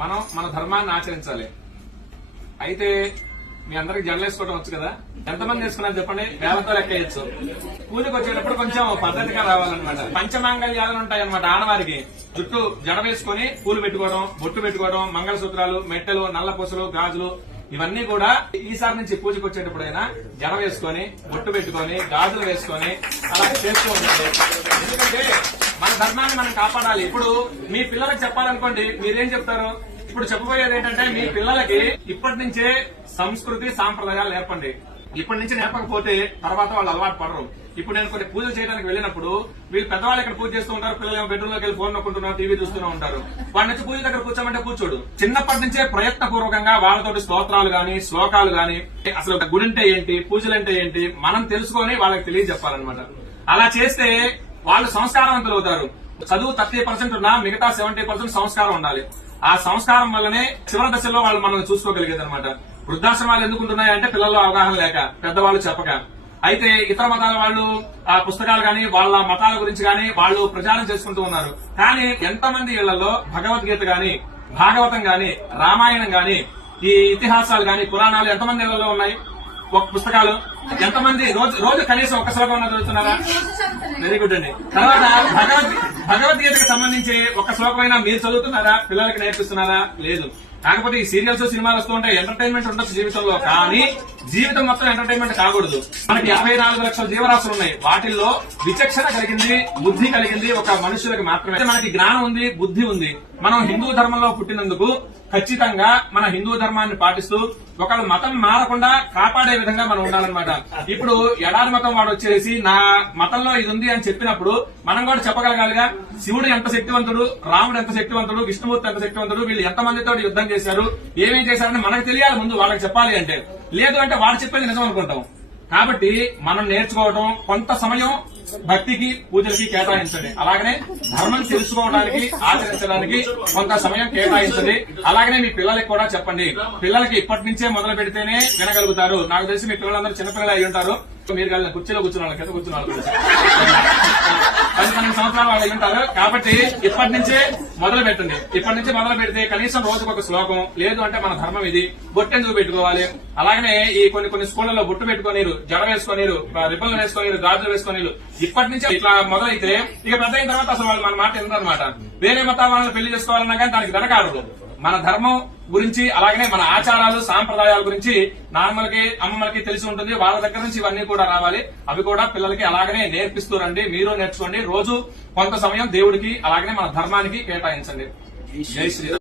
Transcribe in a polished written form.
మనం మన ధర్మాన్ని ఆచరించాలి. అయితే మీ అందరికి జడలేసుకోవడం వచ్చు కదా, ఎంతమంది వేసుకున్నారు చెప్పండి, వేలతో లెక్క వేయచ్చు. పూజకు వచ్చేటప్పుడు కొంచెం పద్ధతిగా రావాలన్నమాట. పంచమాంగళ్యాలు ఉంటాయన్నమాట. ఆడవారికి జుట్టు జడ వేసుకుని పూలు పెట్టుకోవడం, బొట్టు పెట్టుకోవడం, మంగళసూత్రాలు, మెట్టెలు, నల్ల పూసలు, గాజులు ఇవన్నీ కూడా ఈసారి నుంచి పూజకు వచ్చేటప్పుడైనా జడ వేసుకొని, బొట్టు పెట్టుకొని, గాజులు వేసుకొని అలా చేస్తూ ఉండాలి. ఎందుకంటే మన ధర్మాన్ని మనం కాపాడాలి. ఇప్పుడు మీ పిల్లలకు చెప్పాలనుకోండి, మీరేం చెప్తారు? ఇప్పుడు చెప్పబోయేది ఏంటంటే, మీ పిల్లలకి ఇప్పటి నుంచే సంస్కృతి సాంప్రదాయాలు నేర్పండి. ఇప్పటి నుంచి నేర్పకపోతే తర్వాత వాళ్ళు అలవాటు పడరు. ఇప్పుడు నేను కొన్ని పూజలు చేయడానికి వెళ్ళినప్పుడు వీళ్ళు పెద్దవాళ్ళు ఇక్కడ పూజ చేస్తూ ఉంటారు, పిల్లలు బెడ్రూమ్ లోకి వెళ్ళి ఫోన్ నొక్కుంటున్నారు, టీవీ చూస్తూనే ఉంటారు. వాడి నుంచి పూజ దగ్గర కూర్చోమంటే కూర్చోడు. చిన్నప్పటి నుంచే ప్రయత్నపూర్వకంగా వాళ్ళతోటి స్తోత్రాలు గాని, శ్లోకాలు గాని, అసలు గుడి అంటే ఏంటి, పూజలంటే ఏంటి మనం తెలుసుకొని వాళ్ళకి తెలియజెప్పాలన్నమాట. అలా చేస్తే వాళ్ళు సంస్కారవంతులు అవుతారు. చదువు 30% ఉన్నా మిగతా 70% సంస్కారం ఉండాలి. ఆ సంస్కారం వల్లనే చివరి దశలో వాళ్ళు మనం చూసుకోగలిగేది అనమాట. వృద్ధాశ్రమాలు ఎందుకు ఉంటున్నాయంటే పిల్లల్లో అవగాహన లేక, పెద్దవాళ్ళు చెప్పక. అయితే ఇతర మతాల వాళ్ళు ఆ పుస్తకాలు గాని, వాళ్ళ మతాల గురించి గాని వాళ్ళు ప్రచారం చేసుకుంటూ ఉన్నారు. కానీ ఎంతమంది ఇళ్లలో భగవద్గీత గాని, భాగవతం గాని, రామాయణం గాని, ఈ ఇతిహాసాలు గాని, పురాణాలు ఎంతమంది ఇళ్లలో ఉన్నాయి? ఒక పుస్తకాలు ఎంతమంది రోజు కనీసం ఒక్క శ్లోకం చదువుతున్నారా? వెరీ గుడ్ అండి. తర్వాత భగవద్గీతకి సంబంధించి ఒక శ్లోకమైనా మీరు చదువుతున్నారా? పిల్లలకి నేర్పిస్తున్నారా? లేదు. కాకపోతే ఈ సీరియల్స్, సినిమాలు వస్తూ ఉంటాయి, ఎంటర్టైన్మెంట్ ఉండొచ్చు జీవితంలో. కానీ జీవితం మొత్తం ఎంటర్టైన్మెంట్ కాకూడదు. మనకి 54 లక్షల జీవరాశులు ఉన్నాయి. వాటిల్లో విచక్షణ కలిగింది, బుద్ధి కలిగింది ఒక మనుషులకు మాత్రమే. మనకి జ్ఞానం ఉంది, బుద్ధి ఉంది. మనం హిందూ ధర్మంలో పుట్టినందుకు ఖచ్చితంగా మన హిందూ ధర్మాన్ని పాటిస్తూ ఒకళ్ళ మతం మారకుండా కాపాడే విధంగా మనం ఉండాలన్నమాట. ఇప్పుడు ఎడారి మతం వాడు వచ్చేసి నా మతంలో ఇది ఉంది అని చెప్పినప్పుడు మనం కూడా చెప్పగలగాలిగా. శివుడు ఎంత శక్తివంతుడు, రాముడు ఎంత శక్తివంతుడు, విష్ణుమూర్తి ఎంత శక్తివంతుడు, వీళ్ళు ఎంతమందితో యుద్ధం చేశారు, ఏమేం చేశారని మనకు తెలియాలి ముందు వాళ్ళకి చెప్పాలి అంటే. లేదు అంటే వాడు చెప్పేది నిజం అనుకుంటాం. కాబట్టి మనం నేర్చుకోవడం, కొంత సమయం భక్తికి, పూజలకి కేటాయించండి. అలాగనే ధర్మం తెలుసుకోవడానికి, ఆచరించడానికి కొంత సమయం కేటాయించండి. అలాగనే మీ పిల్లలకి కూడా చెప్పండి. పిల్లలకి ఇప్పటి నుంచే మొదలు పెడితేనే వినగలుగుతారు. నాకు తెలిసి మీ పిల్లలందరూ చిన్నపిల్లలు అయి ఉంటారు. మీరు కలిగిన కుర్చీలో కూర్చున్న కింద కూర్చున్న 10-12 సంవత్సరాలు వాళ్ళు అయి ఉంటారు. కాబట్టి ఇప్పటి నుంచే మొదలు పెట్టండి. ఇప్పటి నుంచి మొదలు పెడితే కనీసం రోజుకు ఒక శ్లోకం, లేదు అంటే మన ధర్మం ఇది, బొట్టెందుకు పెట్టుకోవాలి. అలాగనే ఈ కొన్ని స్కూళ్లలో బొట్టు పెట్టుకోనీరు, జడ వేసుకోనీరు, రిబ్బన్లు వేసుకోనీరు, గాజులు వేసుకోనీరు. ఇప్పటి నుంచి ఇట్లా మొదలైతే ఇక పెద్ద అయిన తర్వాత అసలు వాళ్ళు మన మాట ఎందుకనమాట. వేరే మతాల వాళ్ళని పెళ్లి చేసుకోవాలన్నా కానీ దానికి వెనకాడరు. మన ధర్మం గురించి, అలాగనే మన ఆచారాలు, సాంప్రదాయాల గురించి నాన్నలకి, అమ్మమ్మలకి తెలిసి ఉంటుంది. వాళ్ళ దగ్గర నుంచి ఇవన్నీ కూడా రావాలి. అవి కూడా పిల్లలకి అలాగనే నేర్పిస్తూ రండి. మీరు నేర్చుకోండి. రోజు కొంత సమయం దేవుడికి, అలాగనే మన ధర్మానికి కేటాయించండి. జై శ్రీరామ్.